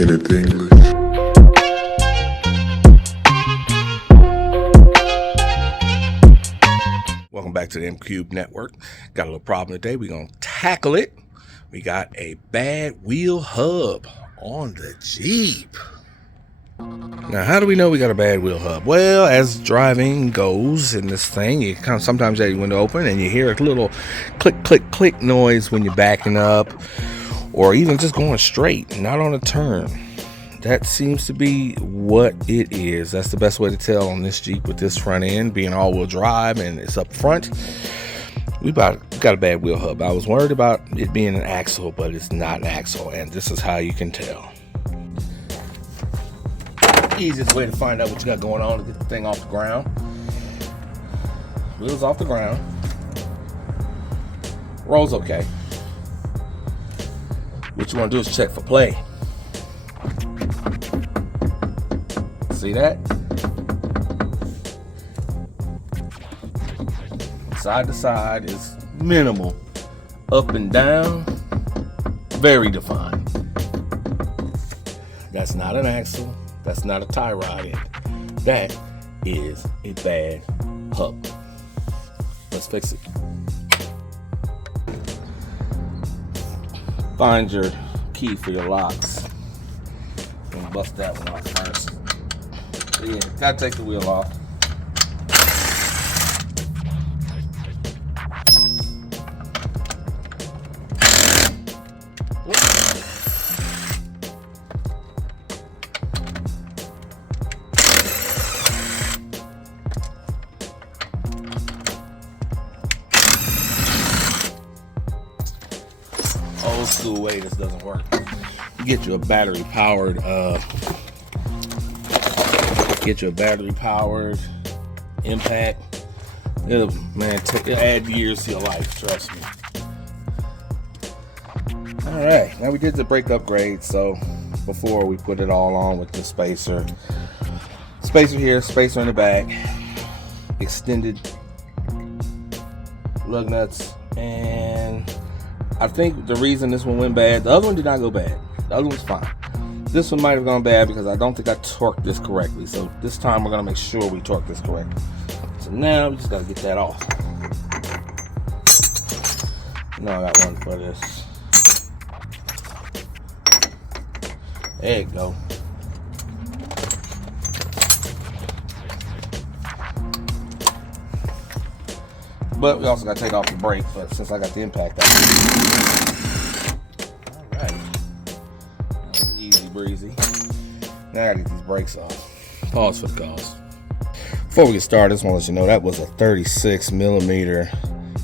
Kenneth English. Welcome back to the M-Cube Network. Got a little problem today. We're going to tackle it. We got a bad wheel hub on the Jeep. Now, how do we know we got a bad wheel hub? Well, as driving goes in this thing, you kind of sometimes have your window open and you hear a little click, click, click noise when you're backing up or even just going straight, not on a turn. That seems to be what it is. That's the best way to tell on this Jeep with this front end being all-wheel drive and it's up front. We got a bad wheel hub. I was worried about it being an axle, but it's not an axle, and this is how you can tell. Easiest way to find out what you got going on to get the thing off the ground. Wheels off the ground. Rolls okay. What you want to do is check for play. See that? Side to side is minimal. Up and down, very defined. That's not an axle. That's not a tie rod end. That is a bad hub. Let's fix it. Find your key for your locks. I'm gonna bust that one off first. So yeah, gotta take the wheel off. Old school way, this doesn't work. You get you a battery powered impact. It'll add years to your life, trust me. All right, now we did the brake upgrade. So before we put it all on with the spacer here, spacer in the back, extended lug nuts, and I think the reason this one went bad, the other one did not go bad. The other one's fine. This one might have gone bad because I don't think I torqued this correctly. So this time we're gonna make sure we torque this correctly. So now we just gotta get that off. Now I got one for this. There you go. But we also got to take off the brake, but since I got the impact out. Alright. That was easy breezy. Now I gotta get these brakes off. Pause for the cause. Before we get started, I just want to let you know that was a 36 millimeter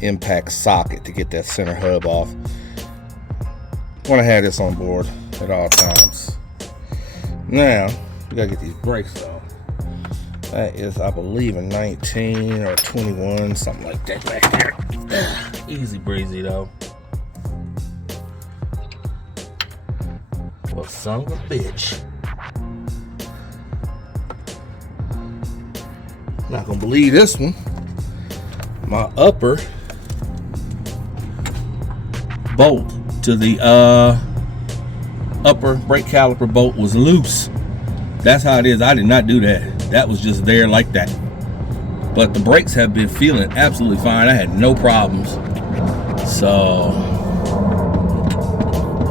impact socket to get that center hub off. Want to have this on board at all times. Now, we gotta get these brakes off. That is, I believe, a 19 or 21, something like that back there. Easy breezy though. Well, son of a bitch. Not gonna believe this one. My upper bolt to the upper brake caliper bolt was loose. That's how it is. I did not do that. That was just there like that. But the brakes have been feeling absolutely fine. I had no problems. So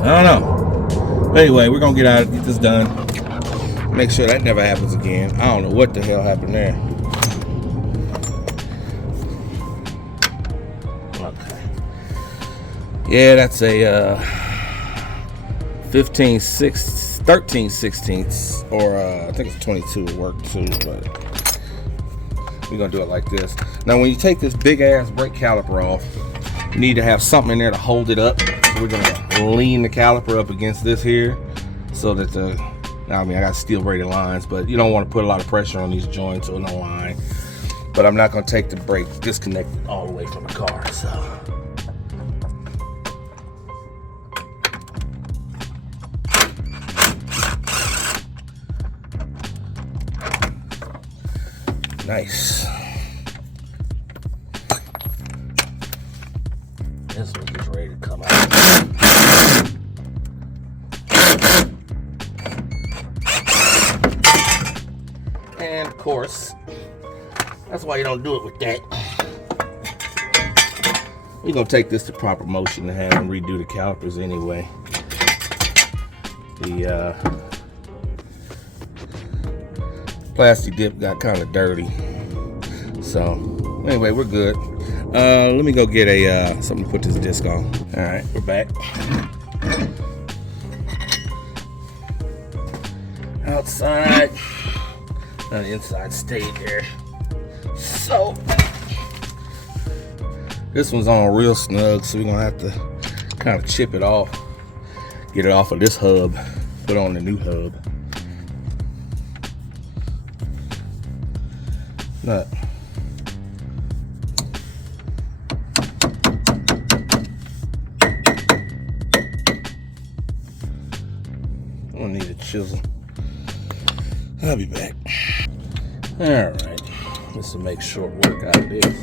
I don't know. But anyway, we're gonna get this done. Make sure that never happens again. I don't know what the hell happened there. Okay. Yeah, that's a 13/16, or I think it's 22 will work too, but we're gonna do it like this. Now when you take this big ass brake caliper off, you need to have something in there to hold it up. So we're gonna lean the caliper up against this here so that I got steel braided lines, but you don't want to put a lot of pressure on these joints or no line. But I'm not gonna take the brake disconnected all the way from the car, so. Nice. This one gets ready to come out. And of course, that's why you don't do it with that. We're gonna take this to proper motion and have them redo the calipers anyway. The plastic dip got kind of dirty. So anyway, we're good. Let me go get a something to put this disc on. All right, we're back. Outside. The inside stayed there. So this one's on real snug, so we're gonna have to kind of chip it off, get it off of this hub, put on the new hub. Nut. I'm gonna need a chisel. I'll be back. All right, this will make short work out of this.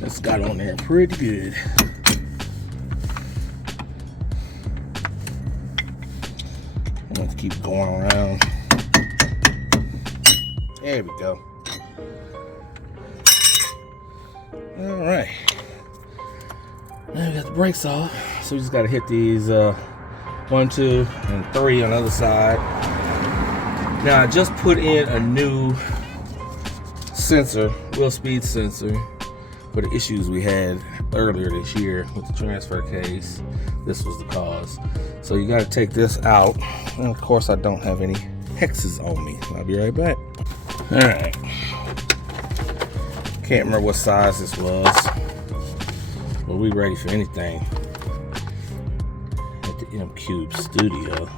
It's got on there pretty good. Let's keep going around. There we go. All right. Now we got the brakes off, so we just got to hit these 1, 2, and 3 on the other side. Now I just put in a new sensor, wheel speed sensor, for the issues we had earlier this year with the transfer case. This was the cause. So you got to take this out, and of course I don't have any hexes on me. I'll be right back. All right. Can't remember what size this was, but we ready for anything at the M Cube studio.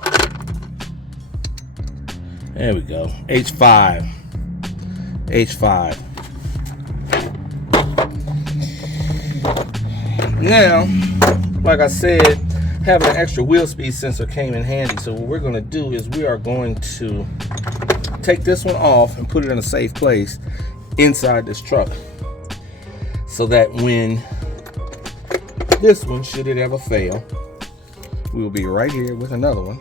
There we go. H5. H5. Now, like I said, having an extra wheel speed sensor came in handy. So what we're going to do is we are going to take this one off and put it in a safe place inside this truck, so that when this one, should it ever fail, we will be right here with another one.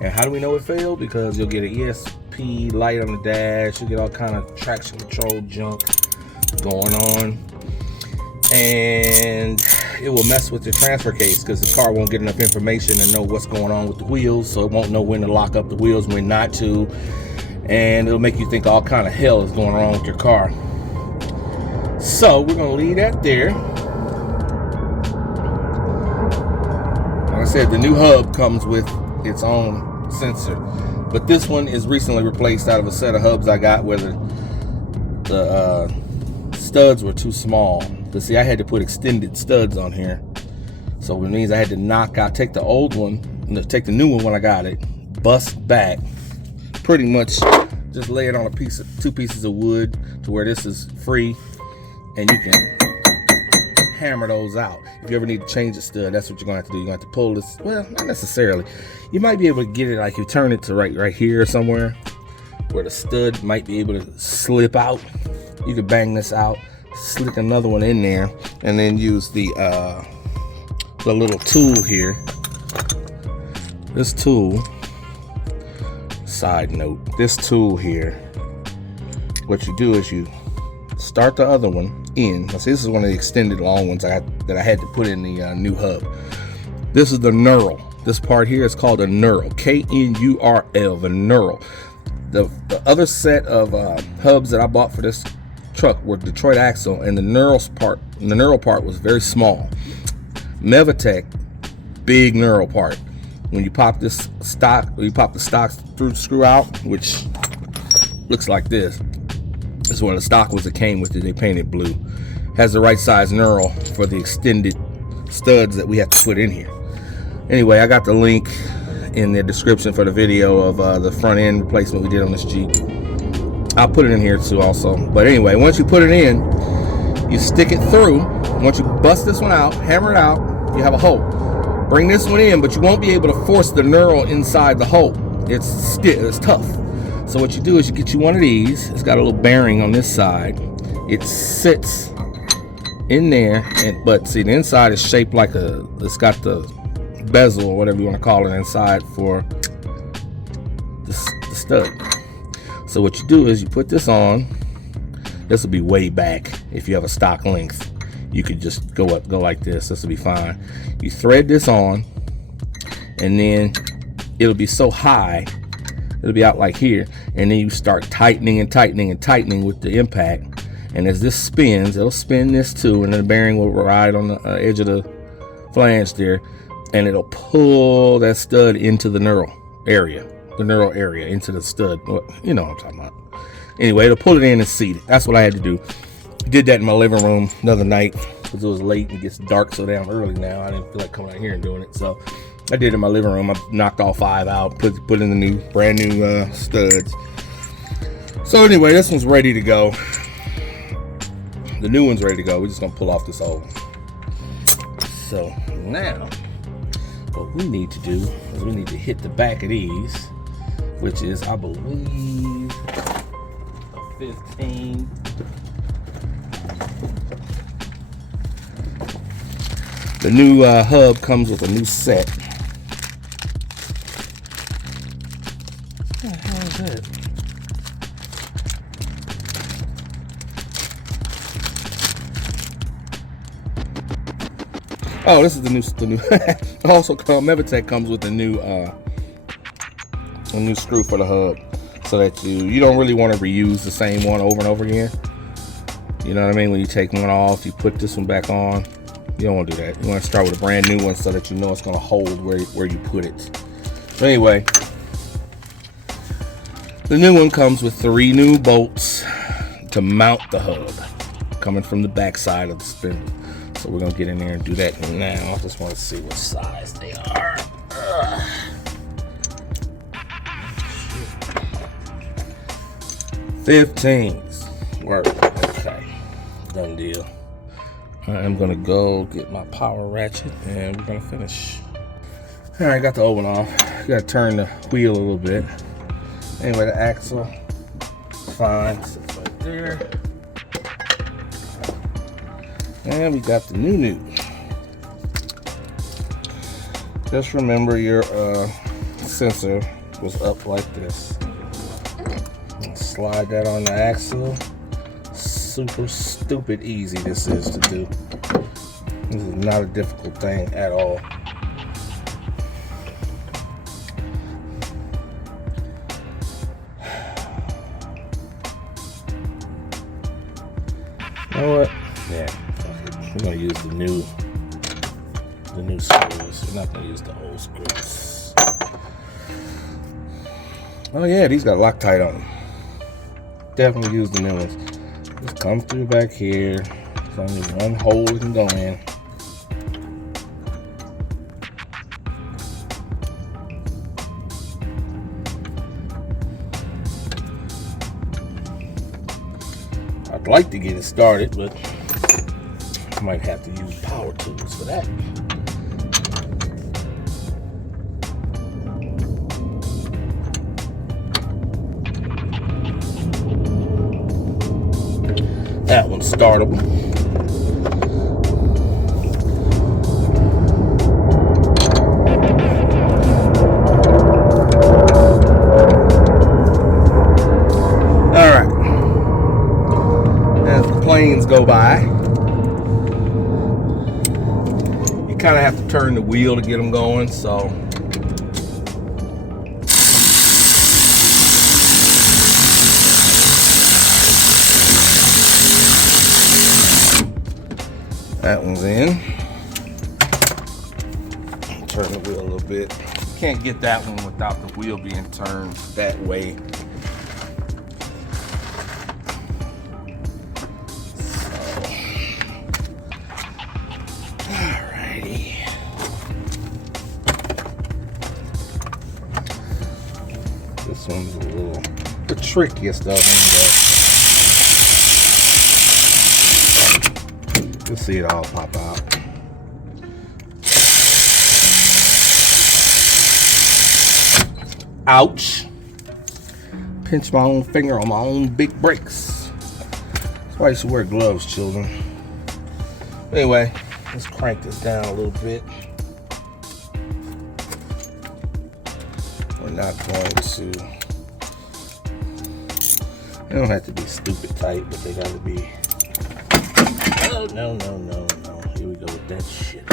And how do we know it failed? Because you'll get an ESP light on the dash, you'll get all kind of traction control junk going on, and it will mess with your transfer case because the car won't get enough information to know what's going on with the wheels, so it won't know when to lock up the wheels, when not to, and it'll make you think all kind of hell is going on with your car. So we're gonna leave that there. Like I said, the new hub comes with its own sensor, but this one is recently replaced out of a set of hubs I got where the studs were too small. But see, I had to put extended studs on here, so it means I had to knock out, take the old one, take the new one when I got it, bust back, pretty much just lay it on two pieces of wood to where this is free, and you can hammer those out. If you ever need to change a stud, that's what you're gonna have to do. You're gonna have to pull this, well, not necessarily. You might be able to get it, like you turn it to right here somewhere where the stud might be able to slip out. You could bang this out, slick another one in there, and then use the little tool here. This tool, side note, this tool here, what you do is you start the other one in. Now see, this is one of the extended long ones that I had to put in the new hub. This is the knurl. This part here is called a knurl, K-N-U-R-L, the knurl. The other set of hubs that I bought for this truck were Detroit axle, and the knurl part was very small. Mevitech, big knurl part. when you pop this stock, or you pop the stock through screw out, which looks like this. This is one of the stock ones that came with it. They painted blue. Has the right size knurl for the extended studs that we have to put in here. Anyway, I got the link in the description for the video of the front end replacement we did on this Jeep. I'll put it in here too also. But anyway, once you put it in, you stick it through. Once you bust this one out, hammer it out, you have a hole. Bring this one in, but you won't be able to force the knurl inside the hole. It's stiff, it's tough. So what you do is you get you one of these. It's got a little bearing on this side. It sits in there, but see, the inside is shaped like it's got the bezel or whatever you want to call it inside for the stud. So what you do is you put this on. This will be way back. If you have a stock length, you could just go like this. This will be fine. You thread this on, and then it'll be so high, it'll be out like here, and then you start tightening and tightening and tightening with the impact. And as this spins, it'll spin this too, and then the bearing will ride on the edge of the flange there, and it'll pull that stud into the knurl area, into the stud. You know what I'm talking about. Anyway, it'll pull it in and seat it. That's what I had to do. Did that in my living room the other night because it was late and it gets dark so damn early now. I didn't feel like coming out here and doing it, so I did it in my living room. I knocked all 5 out, put in the brand new studs. So anyway, this one's ready to go. The new one's ready to go. We're just gonna pull off this old one. So now, what we need to do is we need to hit the back of these, which is, I believe, 15. The new hub comes with a new set. What the hell is that? Oh, this is the new. Also, Mevitech comes with a new screw for the hub, so that you don't really want to reuse the same one over and over again. You know what I mean? When you take one off, you put this one back on. You don't want to do that. You want to start with a brand new one so that you know it's going to hold where you put it. So anyway, the new one comes with 3 new bolts to mount the hub, coming from the back side of the spindle. So we're going to get in there and do that now. I just want to see what size they are. 15s. Work. Okay. Done deal. I'm gonna go get my power ratchet and we're gonna finish. All right, got the old one off. Gotta turn the wheel a little bit. Anyway, the axle, fine, sits right there. And we got the new. Just remember your sensor was up like this. Slide that on the axle. Super stupid easy this is to do. This is not a difficult thing at all. You know what? Yeah, fuck it. We're gonna use the new screws. We're not gonna use the old screws. Oh yeah, these got Loctite on them. Definitely use the new ones. Just come through back here. There's only one hole we can go in. I'd like to get it started, but I might have to use power tools for that. That one's startable. All right. As the planes go by, you kind of have to turn the wheel to get them going, so that one's in. Turn the wheel a little bit. can't get that one without the wheel being turned that way. Alrighty. This one's a little the trickiest of them, but you'll see it all pop out. Ouch. Pinch my own finger on my own big brakes. That's why you should wear gloves, children. Anyway, let's crank this down a little bit. We're not going to, they don't have to be stupid tight, but they gotta be, oh, no. Here we go with that shit.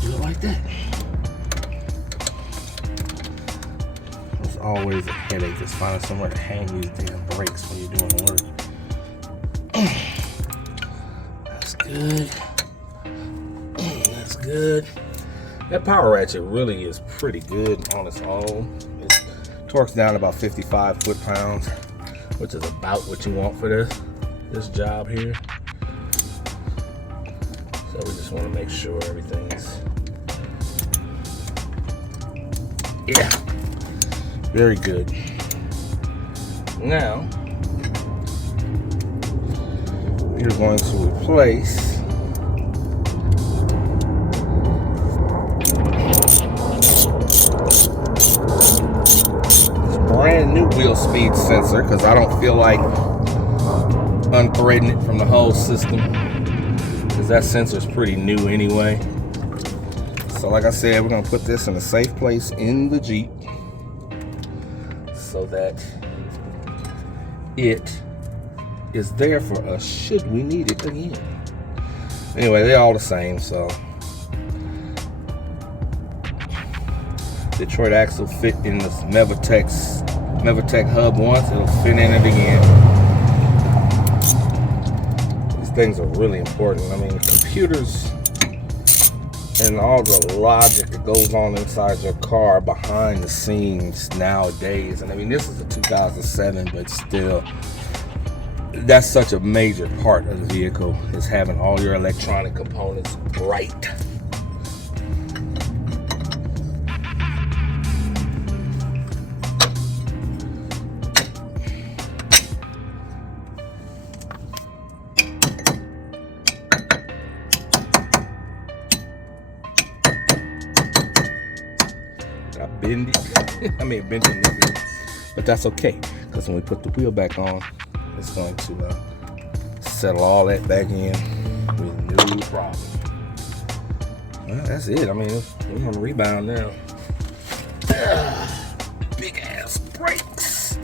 Do it like that. It's always a headache just finding somewhere to hang these damn brakes when you're doing the work. That's good. That's good. That power ratchet really is pretty good on its own. It torques down about 55 foot-pounds, which is about what you want for this job here. So we just want to make sure everything's, yeah, very good. Now, we're going to replace this brand new wheel speed sensor because I don't feel like unthreading it from the whole system. That sensor is pretty new anyway. So like I said, we're going to put this in a safe place in the Jeep so that it is there for us should we need it again. Anyway, they're all the same, so Detroit axle fit in this Mevitech hub once, it'll fit in it again. Things are really important. I mean, computers and all the logic that goes on inside your car behind the scenes nowadays. And I mean, this is a 2007, but still, that's such a major part of the vehicle is having all your electronic components right. Bend it. I mean, bend it a little bit, but that's okay because when we put the wheel back on, it's going to settle all that back in with no problem. Well, that's it. I mean, we're on the rebound now. Big ass brakes.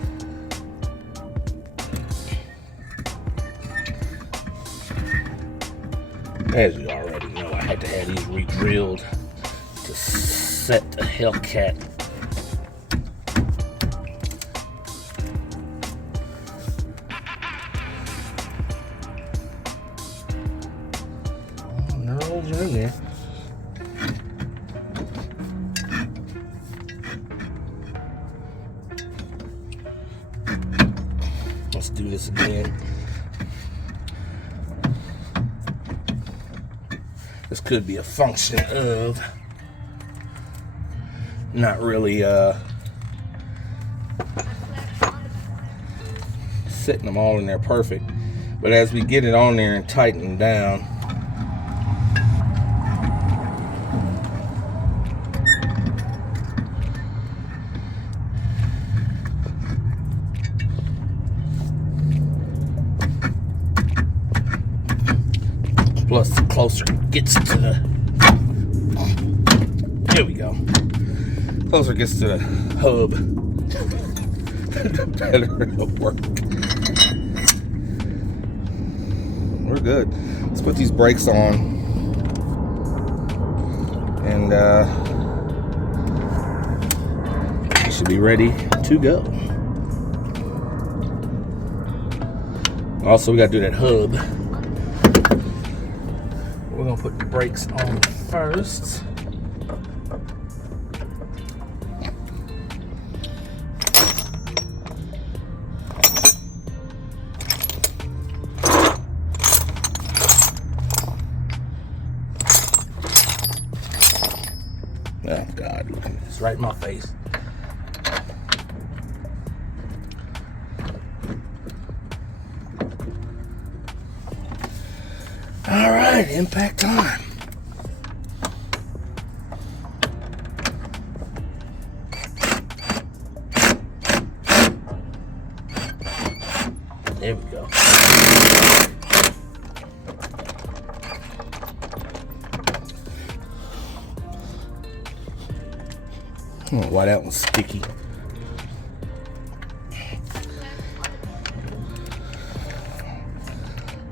As you already know, I had to have these re-drilled to set the Hellcat. Oh, no, they're in there. Let's do this again. This could be a function of not really setting them all in there perfect, but as we get it on there and tighten them down, plus the closer it gets to the, there we go, closer it gets to the hub, the better it'll work. We're good. Let's put these brakes on and we should be ready to go. Also, we gotta do that hub. We're gonna put the brakes on first. Oh God, look at this, right in my face. All right, impact time. There we go. I don't know why that one's sticky.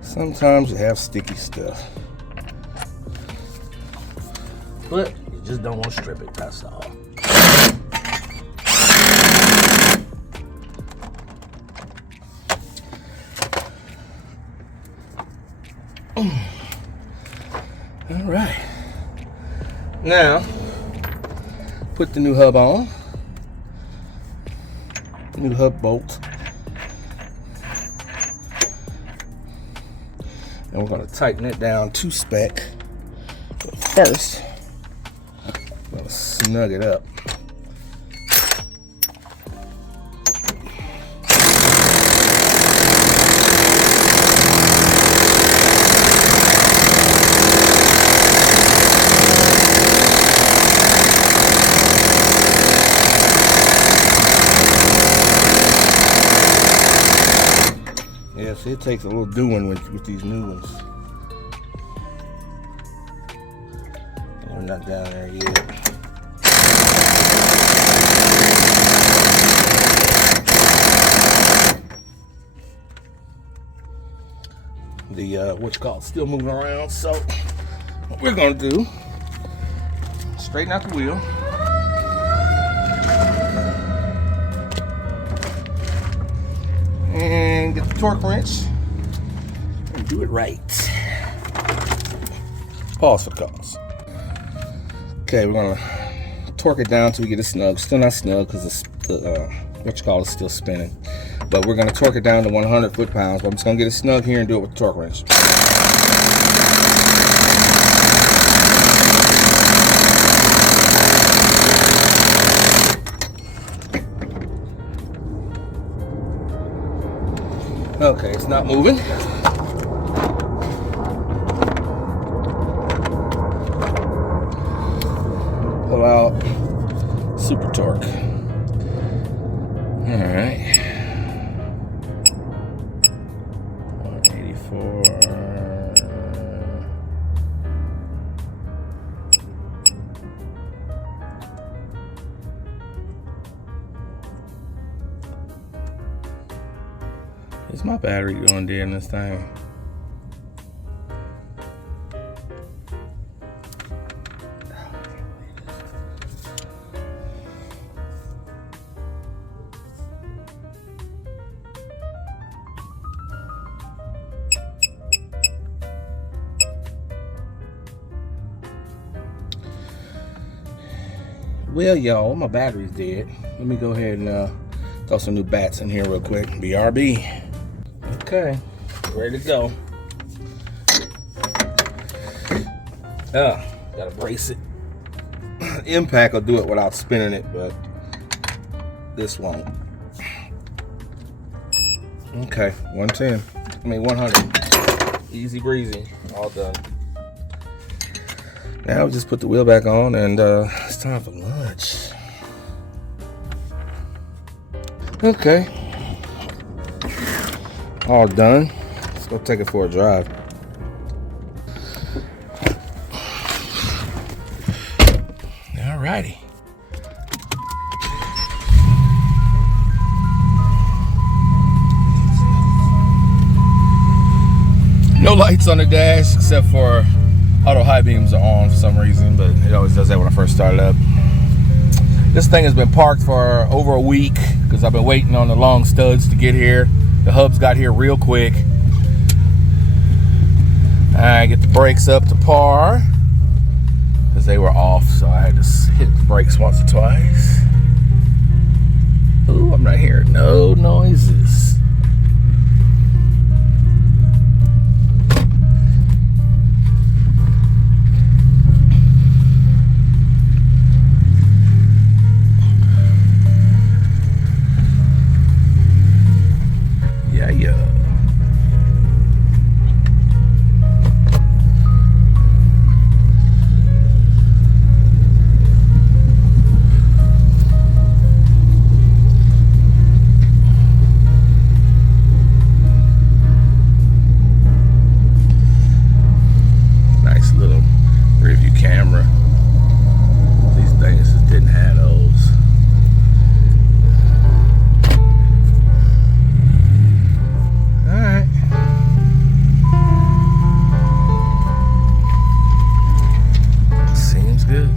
Sometimes you have sticky stuff, but you just don't want to strip it, that's all. All right, now put the new hub on, new hub bolt. And we're going to tighten it down to spec. But first, I'm going to snug it up. Yes, it takes a little doing with these new ones. We're not down there yet. The what you call it, still moving around. So what we're gonna do, straighten out the wheel. And get the torque wrench and do it right. Pause for the calls. Okay, we're gonna torque it down till we get it snug. Still not snug because the what you call it is still spinning. But we're gonna torque it down to 100 foot-pounds. But I'm just gonna get it snug here and do it with the torque wrench. Okay, it's not moving. Pull out super torque. All right. 184. Is my battery going dead in this thing? Well, y'all, my battery's dead. Let me go ahead and throw some new bats in here real quick. BRB. Okay, ready to go. Gotta brace it. Impact will do it without spinning it, but this won't. Okay, 110. I mean 100. Easy breezy, all done. Now we just put the wheel back on and it's time for lunch. Okay. All done. Let's go take it for a drive. Alrighty. No lights on the dash except for auto high beams are on for some reason, but it always does that when I first start it up. This thing has been parked for over a week because I've been waiting on the long studs to get here. The hubs got here real quick. I get the brakes up to par because they were off, so I had to hit the brakes once or twice. Ooh, I'm not hearing no noises. Yeah. Nice little rear view camera. These things just didn't have those. Alright. Seems good.